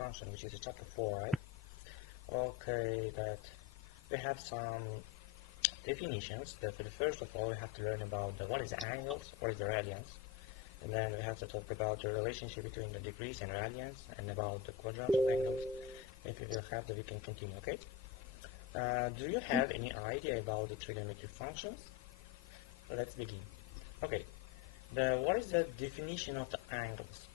function, which is chapter 4, right? Okay, that we have some definitions. That first of all, we have to learn about what is the angles, what is the radians, and then we have to talk about the relationship between the degrees and radians, and about the quadrants of angles. If we will have that, we can continue. Okay. Do you have any idea about the trigonometric functions? Let's begin. Okay. What is the definition of the angles?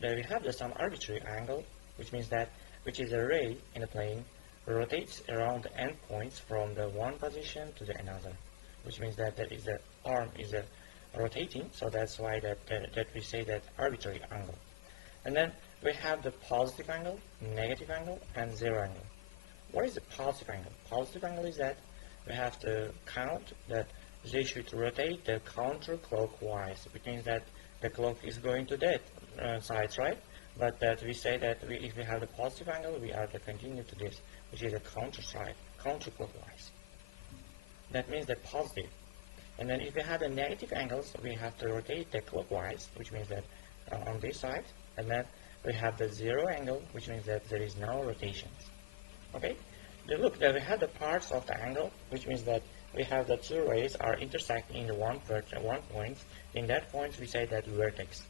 There we have some arbitrary angle, which means that is a ray in a plane rotates around the endpoints from the one position to the another, which means that the arm is rotating, so that's why that we say that arbitrary angle. And then we have the positive angle, negative angle, and zero angle. What is the positive angle? Positive angle is that we have to count that they should rotate the counterclockwise, which means that the clock is going to that sides, right? But that we say that if we have the positive angle, we are to continue to this, which is the counter side, counterclockwise. That means that positive. And then if we have the negative angles, we have to rotate the clockwise, which means that on this side. And then we have the zero angle, which means that there is no rotations. Okay? Look, we have the parts of the angle, which means that we have the two rays are intersecting in the one point. In that point, we say that vertex.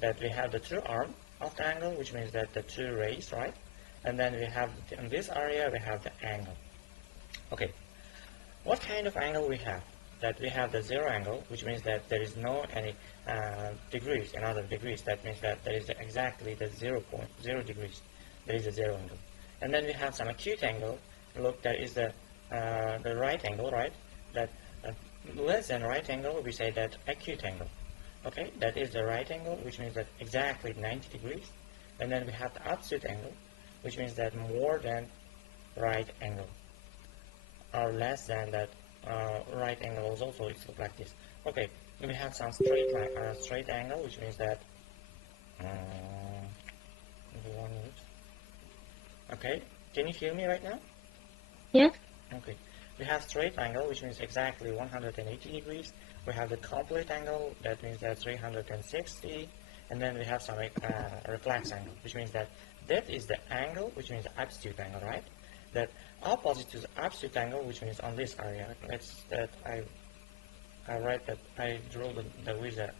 That we have the true arm of the angle, which means that the two rays, right? And then we have, in this area, we have the angle. Okay. What kind of angle we have? That we have the zero angle, which means that there is no any degrees, another degrees. That means that there is exactly the 0 degrees. There is a zero angle. And then we have some acute angle. Look, that is the right angle, right? That less than right angle, we say that acute angle. Okay, that is the right angle, which means that exactly 90 degrees. And then we have the absolute angle, which means that more than right angle, or less than that right angle is also it's like this. Okay, we have some straight angle, which means that 1 minute. Okay, can you hear me right now? Yeah. Okay, we have straight angle, which means exactly 180 degrees. We have the complete angle, that means that 360, and then we have some reflex angle, which means that is the angle, which means the absolute angle, right? That opposite to the absolute angle, which means on this area. I write that I drew with the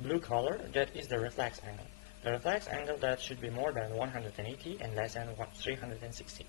blue color. That is the reflex angle. The reflex angle that should be more than 180 and less than 360.